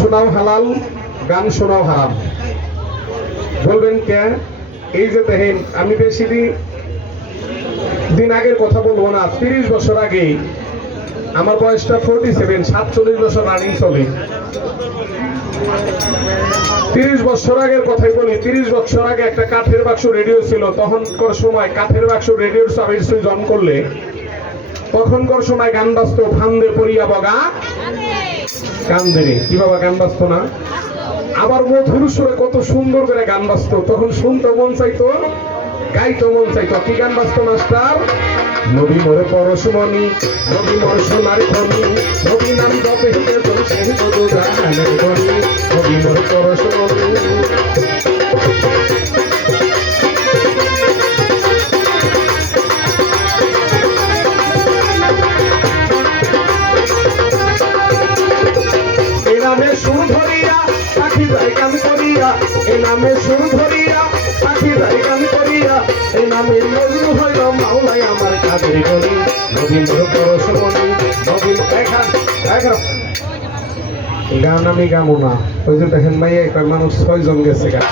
শোনাও হালাল, গান শোনাও হারাম। বলবেন কে? এই যে দেখেন, আমি বেশি দিন আগের কথা বলবো না, 30 বছর আগে, আমার বয়সটা 47, 47 বছর রানিং চলে। 30 বছর আগের কথাই বলি। 30 বছর আগে একটা কাঠের বাক্স রেডিও ছিল। তখনকার সময় কাঠের বাক্স রেডিওর চাবির সুইচ অন করলে তখনকার সময় গান বাজতো, ফান্দে পড়িয়া বগা কান্দে। কি বাবা গান বাজতো না? আবার মধুর সুরে কত সুন্দর করে গান বাজতো, তখন শুনতে মন চাইতো, গাইতো মন চাইতো। কি গান বাজতো মাস্টার? নবী মোরে পরশমণি, নবী মোর সোনার খনি, নবী নাম জপে হিতে চলছে কদু গানের গনি, নবী মোরে পরশমণি। এ নামে সুর ধরিয়া পাখি যায় গান করিয়া, এ নামে সুর ধরিয়া পাখি যায় গান করিয়া, এ নামে মজনু হইল মাওলাই আমার কাদের গনি, নবী মোর পরশমণি, নবী এখন গান আমি গামো না। ওই যে দেখেন মাইয়া একটা মানুষ 6 জন গেছে গা,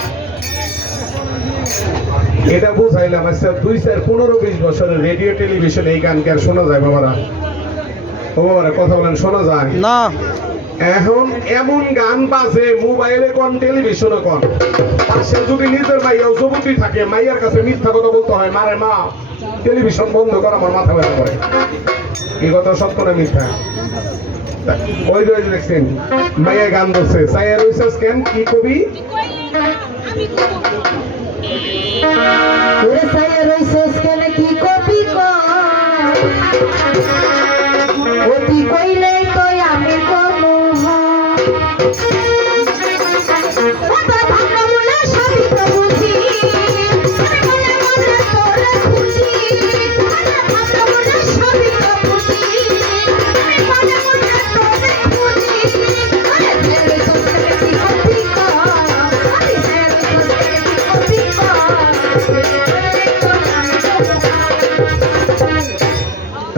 এটা বুঝাইলাম। আচ্ছা 2, 4, 15, 20 বছরের রেডিও টেলিভিশন এই গান কি আর শোনা যায় বাবারা? ও বাবারা কথা বলেন, শোনা যায় না। এখন এমন গান বাজে, মোবাইলে কোন টেলিভিশনে কোন, পাশে যদি নিজের মাইয়াও যুবতী থাকে, মাইয়ার কাছে মিথ্যা কথা বলতে হয়, মারে মা টেলিভিশন বন্ধ কর, আমার মাথা ব্যথা করে। এই কথা সত্য না মিথ্যা? ওই যে দেখছেন মাইয়া গান বলছে, সাইয়া রইছস কেন, কি কবি? ওরে সাইয়া রইছস কেন, কি কবি কই? অতি কইলে তো আমি কমু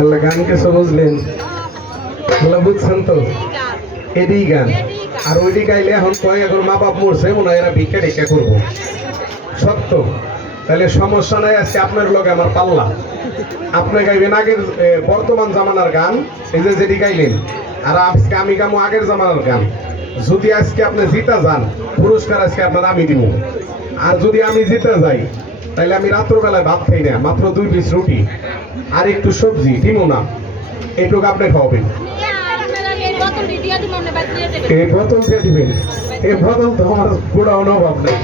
আল্লাহ গান কিছু বুঝলেন? আল্লাহ বুঝছেন তো? এদিই গান। আর ওইটি গাইলে এখন কয় এখন মা বাপ মরছে, মনে হয় এরা ভিক্ষা টিক্ষা করবো। সত্য? তাহলে সমস্যা নাই, আজকে আপনার লগে আমার পাল্লা। আপনি গাইবেন আগের বর্তমান জামানার গান, এই যে যেটি গাইলেন, আর আজকে আমি গামো আগের জামানার গান। যদি আজকে আপনি জিতা যান, পুরস্কার আজকে আপনার আমি দিব। আর যদি আমি জিতে যাই, তাহলে আমি রাত্রবেলায় ভাত খাই না, মাত্র 2 পিস রুটি আর একটু সবজি দিব না, এইটুকু আপনি খাওয়াবেন। এই বোতল দিয়ে দিবেন? এই বোতল তো আমার পুরো অনভাব নেই,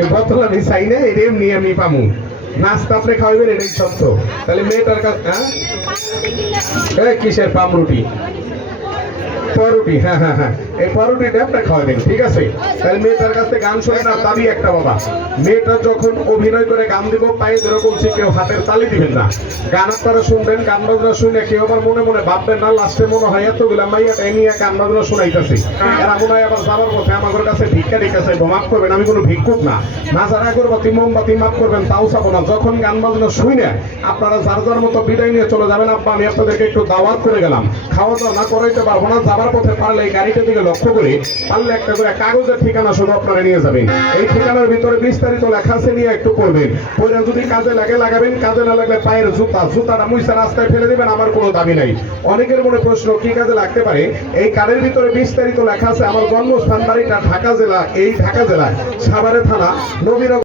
এই বোতল আমি চাই না, এটা এমনি আমি পামু। নাস্তা আপনি খাওয়াবেন, এটাই সত্য। তাহলে মেয়েটার কাছে কিসের পামরুটি? পরুটি, হ্যাঁ হ্যাঁ হ্যাঁ, এই পরুটিটা আপনি খাওয়াবেন, ঠিক আছে? তাহলে মেয়েটার কাছে গান শোনেন। আর দাবি একটা বাবা, মেয়েটা যখন অভিনয় করে গান দিব, পায়ে ধরে বলছি কেউ হাতের তালি দিবেন না। গান আপনারা শুনবেন, গান বাজনা শুনে কেউ আবার মনে মনে ভাববেন না, লাস্টে মনে হয় এতগুলা মাইয়াটা নিয়ে গান বাজনা শোনাইতেছি, এরা মনে হয় আবার যাওয়ার পথে আমার কাছে ভিক্ষা টিক্ষা চাইবো। মাফ করবেন, আমি কোনো ভিক্ষুক না, না যারা আগরবাতি মোমবাতি মাফ করবেন তাও চাবো না। যখন গান বাজনা শুনে আপনারা যার যার মতো বিদায় নিয়ে চলে যাবেন। আব্বা আমি আপনাদেরকে একটু দাওয়াত করে গেলাম, খাওয়া দাওয়া না করাইতে পারবো না, যাবার পথে পারলে এই গাড়িটা দিকে লক্ষ্য করে পারলে একটা করে কাগজের ঠিকানা শুধু আপনারা নিয়ে যাবেন। এই ঠিকানার ভিতরে বিস্তারিত লেখা আছে, নিয়ে একটু পড়বেন। পরে যদি কাজে লাগে লাগাবেন, কাজে না লাগলে পায়ের জুতাটা মুইসা রাস্তায় ফেলে দিবেন, আমার কোনো দাবি নাই। অনেকের মনে প্রশ্ন কি কাজে লাগতে পারে, এই কার্ডের ভিতরে বিস্তারিত লেখা আছে। আমার জন্মস্থান বাড়িটা ঢাকা জেলা, এই ঢাকা জেলায় সাভারে থানা নবীনগর।